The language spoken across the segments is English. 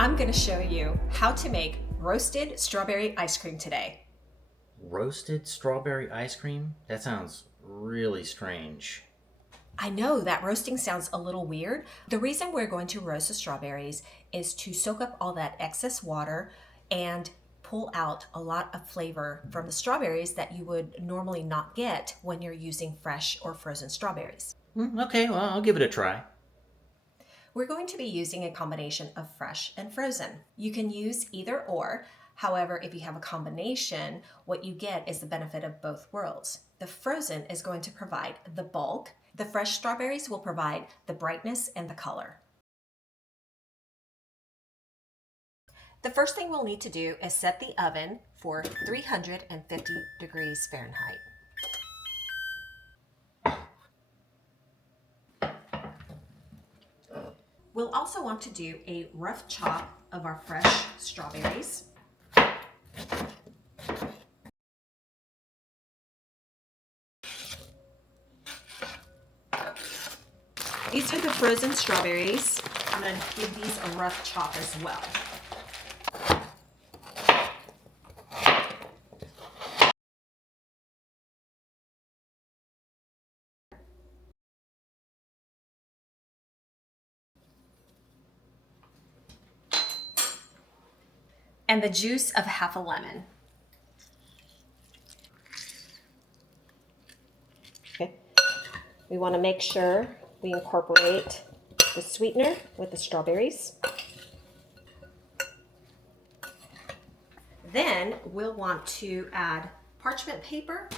I'm going to show you how to make roasted strawberry ice cream today. Roasted strawberry ice cream? That sounds really strange. I know that roasting sounds a little weird. The reason we're going to roast the strawberries is to soak up all that excess water and pull out a lot of flavor from the strawberries that you would normally not get when you're using fresh or frozen strawberries. Okay, well, I'll give it a try. We're going to be using a combination of fresh and frozen. You can use either or. However, if you have a combination, what you get is the benefit of both worlds. The frozen is going to provide the bulk. The fresh strawberries will provide the brightness and the color. The first thing we'll need to do is set the oven for 350 degrees Fahrenheit. We'll also want to do a rough chop of our fresh strawberries. These are the frozen strawberries. I'm going to give these a rough chop as well. And the juice of half a lemon. Okay. We want to make sure we incorporate the sweetener with the strawberries. Then we'll want to add parchment paper.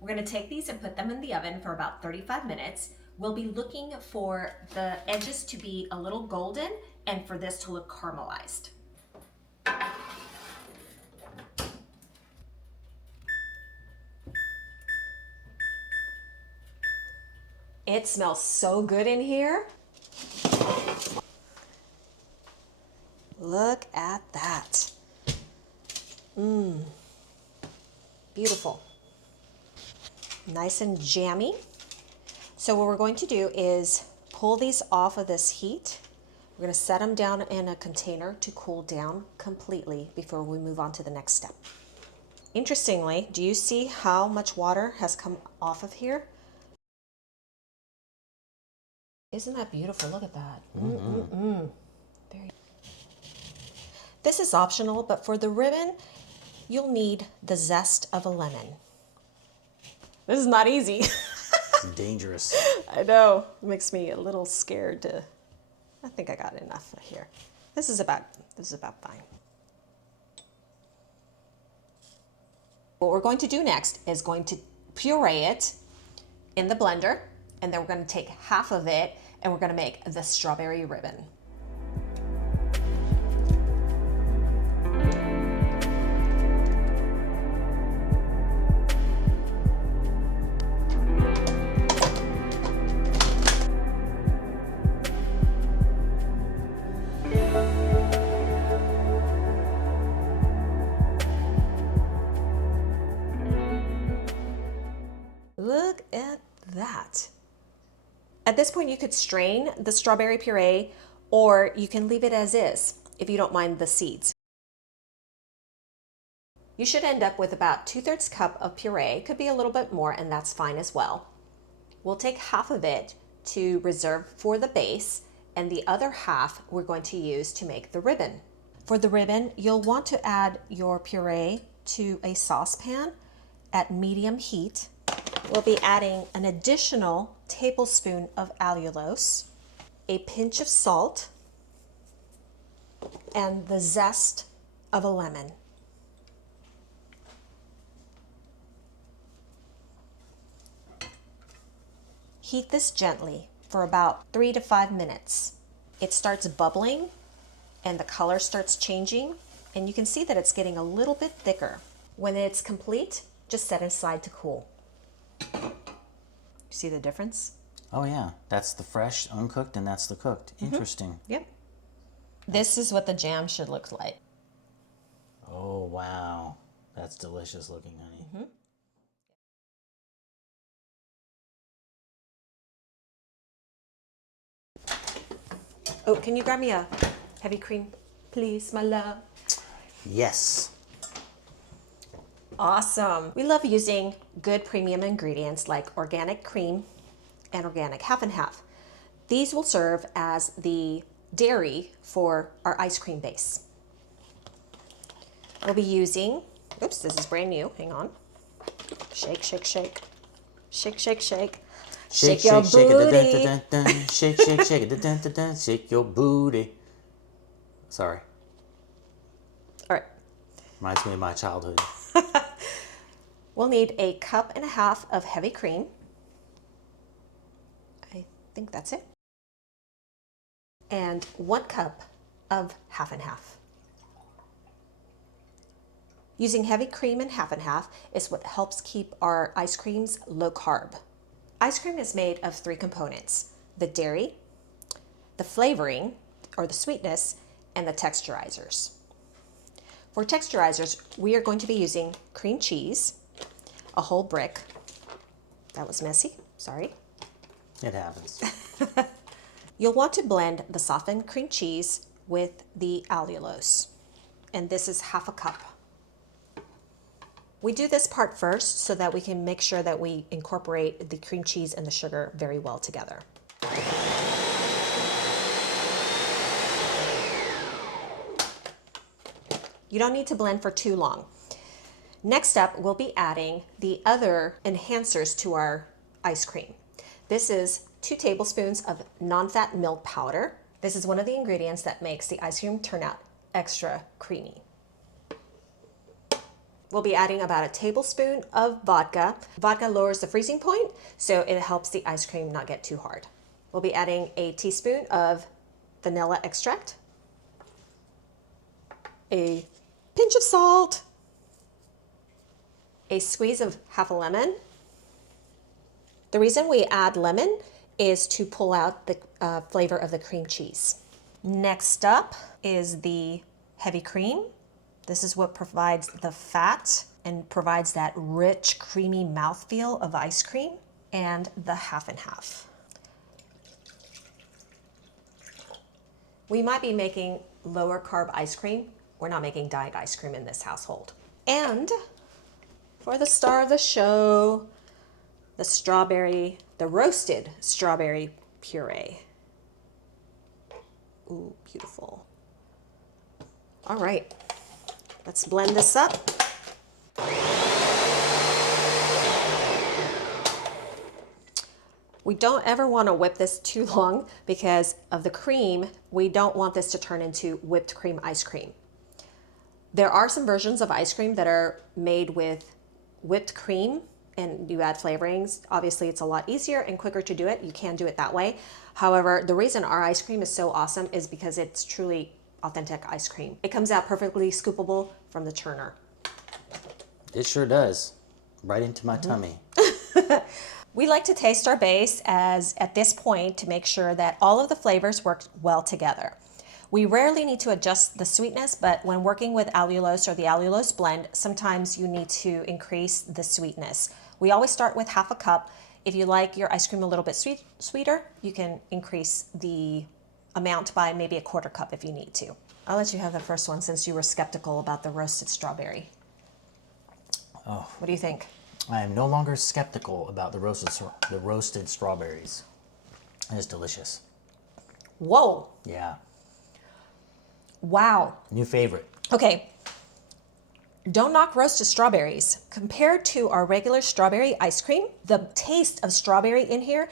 We're going to take these and put them in the oven for about 35 minutes. We'll be looking for the edges to be a little golden and for this to look caramelized. It smells so good in here. Look at that. Beautiful. Nice and jammy. So what we're going to do is pull these off of this heat. We're going to set them down in a container to cool down completely before we move on to the next step. Interestingly, do you see how much water has come off of here? Isn't that beautiful? Look at that. Very. This is optional, but for the ribbon, you'll need the zest of a lemon. This is not easy. It's dangerous. I know. It makes me a little scared to. I think I got enough here. This is about fine. What we're going to do next is going to puree it in the blender, and then we're going to take half of it and we're going to make the strawberry ribbon. Look at that. At this point, you could strain the strawberry puree, or you can leave it as is if you don't mind the seeds. You should end up with about 2/3 cup of puree. Could be a little bit more, and that's fine as well. We'll take half of it to reserve for the base, and the other half we're going to use to make the ribbon. For the ribbon, you'll want to add your puree to a saucepan at medium heat. We'll be adding an additional tablespoon of allulose, a pinch of salt, and the zest of a lemon. Heat this gently for about 3 to 5 minutes. It starts bubbling and the color starts changing, and you can see that it's getting a little bit thicker. When it's complete, just set it aside to cool. See the difference? Oh yeah, that's the fresh, uncooked, and that's the cooked. Interesting. Yep. This is what the jam should look like. Oh, wow. That's delicious looking, honey. Oh, can you grab me a heavy cream, please, my love? Yes. Awesome. We love using good premium ingredients like organic cream and organic half and half. These will serve as the dairy for our ice cream base. We'll be using, oops, this is brand new, hang on. Shake, shake, shake. Shake, shake, shake. Shake, your shake, shake it, booty. dun, dun, dun. Shake, shake, shake it, dun, dun, dun. Shake your booty. Sorry. All right. Reminds me of my childhood. We'll need a cup and a half of heavy cream. I think that's it. And 1 cup of half and half. Using heavy cream and half is what helps keep our ice creams low carb. Ice cream is made of 3 components: the dairy, the flavoring or the sweetness, and the texturizers. For texturizers, we are going to be using cream cheese, a whole brick. That was messy, sorry. It happens. You'll want to blend the softened cream cheese with the allulose, and this is half a cup. We do this part first so that we can make sure that we incorporate the cream cheese and the sugar very well together. You don't need to blend for too long. Next up, we'll be adding the other enhancers to our ice cream. This is 2 tablespoons of non-fat milk powder. This is one of the ingredients that makes the ice cream turn out extra creamy. We'll be adding about a tablespoon of vodka. Vodka lowers the freezing point, so it helps the ice cream not get too hard. We'll be adding a teaspoon of vanilla extract, a pinch of salt, a squeeze of half a lemon. The reason we add lemon is to pull out the flavor of the cream cheese. Next up is the heavy cream. This is what provides the fat and provides that rich, creamy mouthfeel of ice cream, and the half and half. We might be making lower carb ice cream. We're not making diet ice cream in this household. And for the star of the show, the roasted strawberry puree. Ooh, beautiful. All right, let's blend this up. We don't ever want to whip this too long because of the cream. We don't want this to turn into whipped cream ice cream. There are some versions of ice cream that are made with whipped cream and you add flavorings. Obviously, it's a lot easier and quicker to do it. You can do it that way. However, the reason our ice cream is so awesome is because it's truly authentic ice cream. It comes out perfectly scoopable from the churner. It sure does. Right into my tummy. We like to taste our base at this point to make sure that all of the flavors work well together. We rarely need to adjust the sweetness, but when working with allulose or the allulose blend, sometimes you need to increase the sweetness. We always start with half a cup. If you like your ice cream a little bit sweeter, you can increase the amount by maybe a 1/4 cup if you need to. I'll let you have the first one since you were skeptical about the roasted strawberry. Oh, What do you think? I am no longer skeptical about the roasted strawberries. It is delicious. Whoa, Yeah. wow. New favorite. Okay, don't knock roasted strawberries. Compared to our regular strawberry ice cream, the taste of strawberry in here,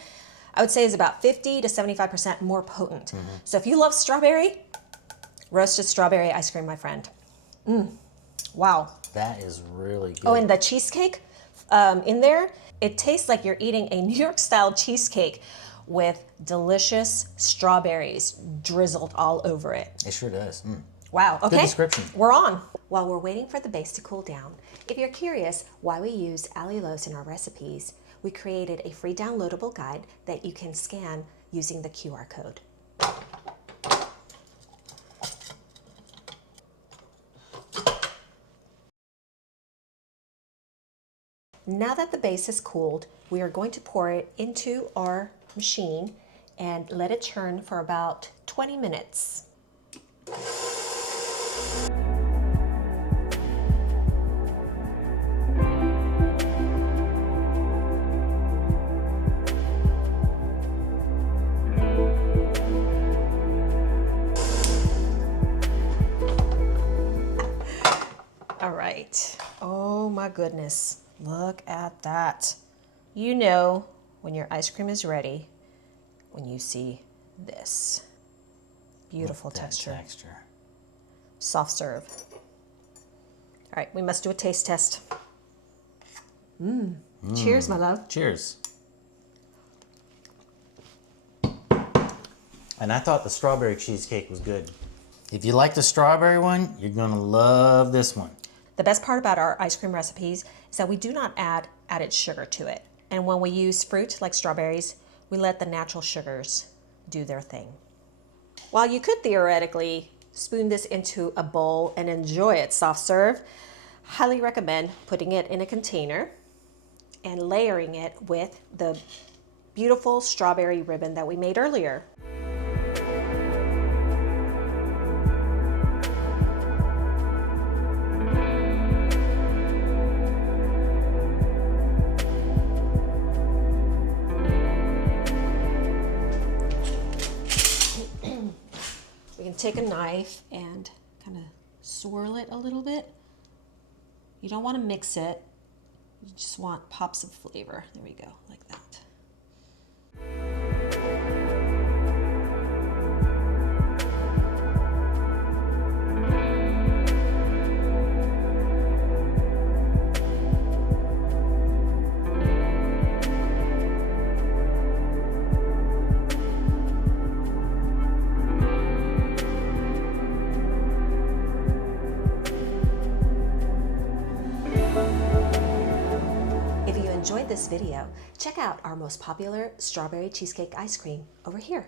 I would say is about 50 to 75% more potent. So if you love strawberry, roasted strawberry ice cream, my friend. Wow. That is really good. Oh, and the cheesecake in there, it tastes like you're eating a New York style cheesecake with delicious strawberries drizzled all over it. It sure does. Wow, okay. Good description. We're on. While we're waiting for the base to cool down, if you're curious why we use allulose in our recipes, we created a free downloadable guide that you can scan using the QR code. Now that the base is cooled, we are going to pour it into our machine and let it churn for about 20 minutes. All right. Oh my goodness. Look at that. You know when your ice cream is ready when you see this. Beautiful texture. Soft serve. All right, we must do a taste test. Cheers, my love. Cheers. And I thought the strawberry cheesecake was good. If you like the strawberry one, you're gonna love this one. The best part about our ice cream recipes is that we do not add added sugar to it. And when we use fruit like strawberries, we let the natural sugars do their thing. While you could theoretically spoon this into a bowl and enjoy it soft serve, highly recommend putting it in a container and layering it with the beautiful strawberry ribbon that we made earlier. We can take a knife and kind of swirl it a little bit. You don't want to mix it. You just want pops of flavor. There we go, like that. If you enjoyed this video, check out our most popular strawberry cheesecake ice cream over here.